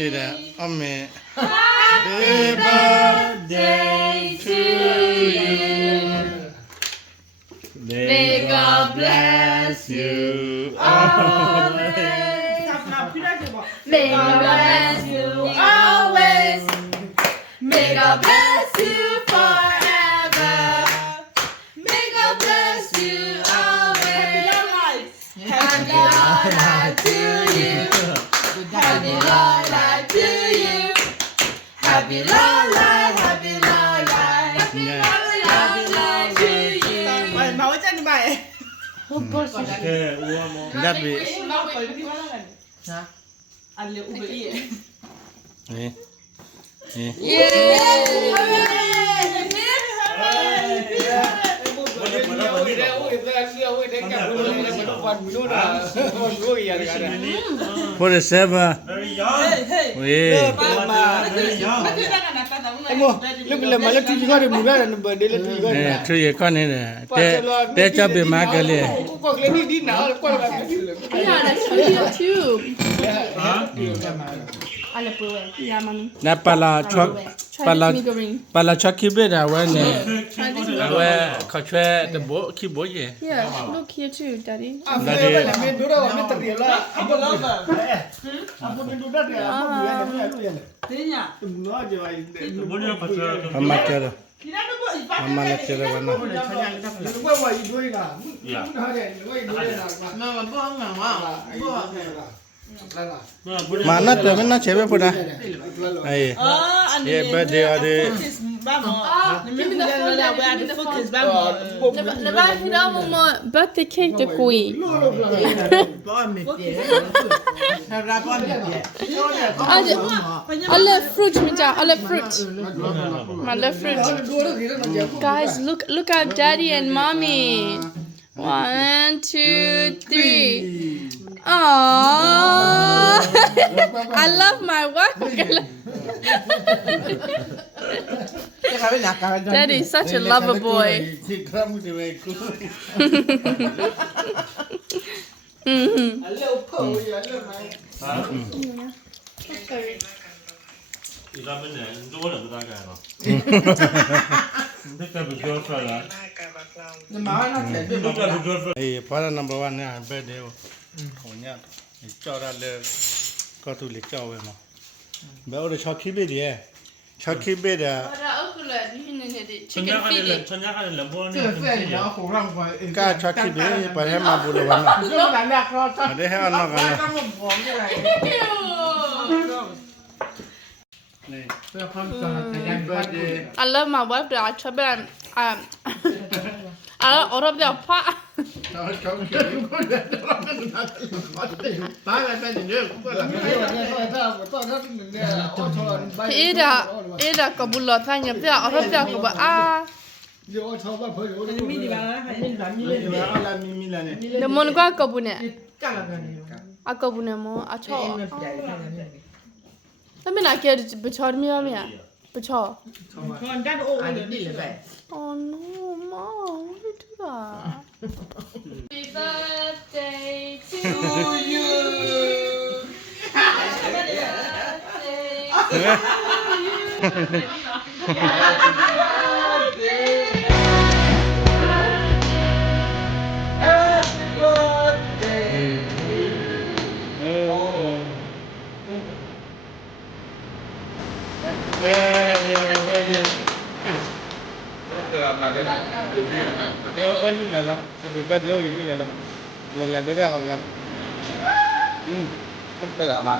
Ida, Ame. Happy birthday to you. May God bless you always. May God bless you always. May God bless you forever. May God bless you always. Happy long life to you. Happy long life to you. Happy long life, happy long life. Happy long life to you. Mau chân đi mày. That be. Ăn liệu Uber Eats. Eh. Eh. For the server. Very young. Weh. Lúc là mà lúc thứ gì cũng ra là bữa đấy là thứ gì Eh, three con này nè. Te cho bị má cái liền. con lên đi nào con là cái gì Yeah, that's for you too. Huh? I love it. Yeah, mommy. Na pala chok Try pala this migo ring. pala chok kibe da wa ne. Try this Wa kho chwe de bo ki bo ye. Yeah, look here too, daddy. mình đúng rồi mình tập điều là anh có lâu mà anh có mình đúng đó thì anh có người anh làm luôn thế nhỉ nó giờ vậy Amma kero. Amma la kero wa na. đúng rồi vậy đuôi là đúng rồi đấy đuôi là Mà bông mà wow. Ma na te na chebe puda. Ai. Ye birthday ade. Give me the phone, daddy. Give me the phone. The back here, mama. Birthday cake to kui. Bông mì bia. Nó ra bông mì bia. I love fruit, Mija. I love fruit. I love fruit. Guys, look at daddy and mommy. 1, 2, 3. Aww. I love my wife. Daddy's such a lover boy. 이러면은 누구는 누가 가요? 내가 비교 써라. Mà nó sẽ bị 누가 비교 써? Ai para number 1 ne birthday ko nya. Cho ra le ko tu le cho we ma. Ba o de chok kibe de. Chok kibe da 천냥하는 럼보는 chưa phê nó khổ lắm rồi. ka chok kibe pa he ma bu le wa na. Chứ mà đánh lạc rồi. Ade he an ma ka na. Có một vòng cái này. Ni. Tôi không cần thời gian birthday. I love my wife, but I try, but I don't order the pot. Ba là bên dưới cũng có là Ida kabula thanya pia order the ko ba the mon kwa kabune chắc là gần a kabune mo a cho em chạy ta mina ke bichor mi ma ya bichor con cắt ô đi là vậy. oh no mom why you do that happy birthday to you happy birthday Ini lah, sebab dia ini lah. Bukan dia dah orang. Betul tak mak?